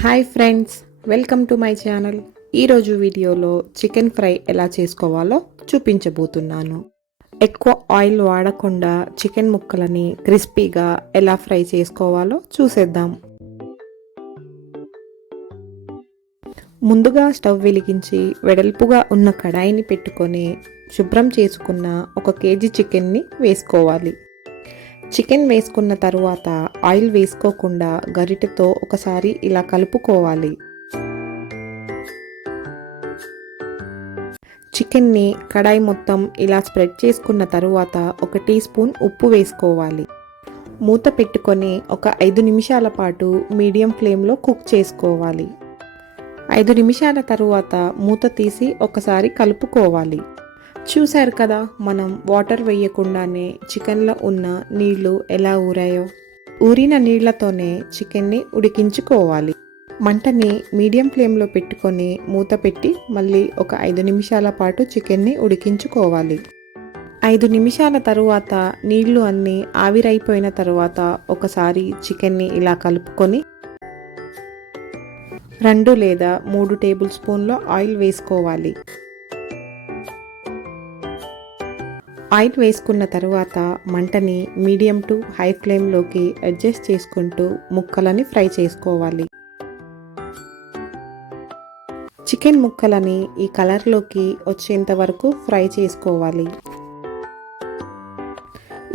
Hi friends, welcome to my channel. ఈరోజు వీడియోలో chicken fry ఎలా చేసుకోవాలో చూపించబోతున్నాను. ఎక్కువ ఆయిల్ వాడకుండా చికెన్ ముక్కలని క్రిస్పీగా ఎలా ఫ్రై చేసుకోవాలో చూసేద్దాం. ముందుగా స్టవ్ వెలిగించి వెడల్పుగా ఉన్న కడాయిని పెట్టుకొని శుభ్రం చేసుకున్న 1 కేజీ చికెన్ని వేసుకోవాలి. చికెన్ వేసుకున్న తరువాత ఆయిల్ వేసుకోకుండా గరిటెతో ఒకసారి ఇలా కలుపుకోవాలి. చికెన్ని కడాయి మొత్తం ఇలా స్ప్రెడ్ చేసుకున్న తరువాత 1 టీ స్పూన్ ఉప్పు వేసుకోవాలి. మూత పెట్టుకొని ఒక 5 నిమిషాల పాటు మీడియం ఫ్లేమ్లో కుక్ చేసుకోవాలి. 5 నిమిషాల తరువాత మూత తీసి ఒకసారి కలుపుకోవాలి. చూశారు కదా, మనం వాటర్ వేయకుండానే చికెన్లో ఉన్న నీళ్లు ఎలా ఊరాయో. ఊరిన నీళ్లతోనే చికెన్ని ఉడికించుకోవాలి. మంటని మీడియం ఫ్లేమ్లో పెట్టుకొని మూత పెట్టి మళ్ళీ ఒక 5 నిమిషాల పాటు చికెన్ని ఉడికించుకోవాలి. 5 నిమిషాల తరువాత నీళ్లు అన్నీ ఆవిరైపోయిన తరువాత ఒకసారి చికెన్ని ఇలా కలుపుకొని 2 లేదా 3 టేబుల్ స్పూన్ల ఆయిల్ వేసుకోవాలి. ఆయిల్ వేసుకున్న తరువాత మంటని మీడియం టు హై ఫ్లేమ్లోకి అడ్జస్ట్ చేసుకుంటూ ముక్కలని ఫ్రై చేసుకోవాలి. చికెన్ ముక్కలని ఈ కలర్లోకి వచ్చేంత వరకు ఫ్రై చేసుకోవాలి.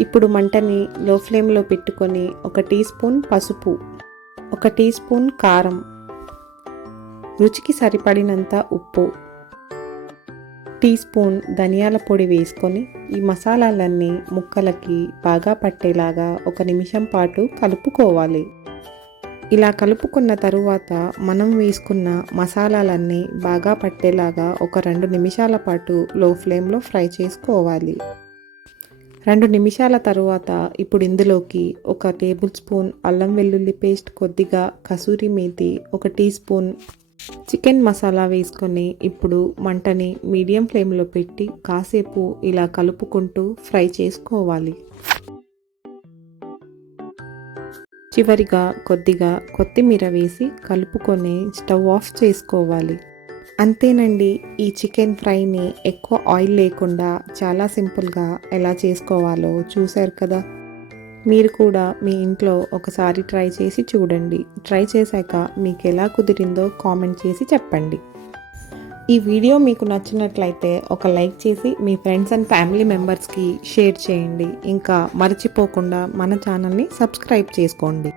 ఇప్పుడు మంటని లో ఫ్లేమ్లో పెట్టుకొని 1 టీ స్పూన్ పసుపు, 1 టీ స్పూన్ కారం, రుచికి సరిపడినంత ఉప్పు, టీ స్పూన్ ధనియాల పొడి వేసుకొని ఈ మసాలాలన్నీ ముక్కలకి బాగా పట్టేలాగా 1 నిమిషం పాటు కలుపుకోవాలి. ఇలా కలుపుకున్న తరువాత మనం వేసుకున్న మసాలాలన్నీ బాగా పట్టేలాగా ఒక 2 నిమిషాల పాటు లో ఫ్లేమ్లో ఫ్రై చేసుకోవాలి. 2 నిమిషాల తరువాత ఇప్పుడు ఇందులోకి 1 టేబుల్ స్పూన్ అల్లం వెల్లుల్లి పేస్ట్, కొద్దిగా kasuri methi, 1 teaspoon chicken masala వేసుకొని ఇప్పుడు మంటని మీడియం ఫ్లేమ్లో పెట్టి కాసేపు ఇలా కలుపుకుంటూ ఫ్రై చేసుకోవాలి. చివరిగా కొద్దిగా కొత్తిమీర వేసి కలుపుకొని స్టవ్ ఆఫ్ చేసుకోవాలి. అంతేనండి, ఈ చికెన్ ఫ్రైని ఎక్కువ ఆయిల్ లేకుండా చాలా సింపుల్గా ఎలా చేసుకోవాలో చూశారు కదా. మీరు కూడా మీ ఇంట్లో ఒకసారి ట్రై చేసి చూడండి. ట్రై చేశాక మీకు ఎలా కుదిరిందో కామెంట్ చేసి చెప్పండి. ఈ వీడియో మీకు నచ్చినట్లయితే ఒక లైక్ చేసి మీ ఫ్రెండ్స్ అండ్ ఫ్యామిలీ మెంబర్స్కి షేర్ చేయండి. ఇంకా మర్చిపోకుండా మన ఛానల్ని సబ్స్క్రైబ్ చేసుకోండి.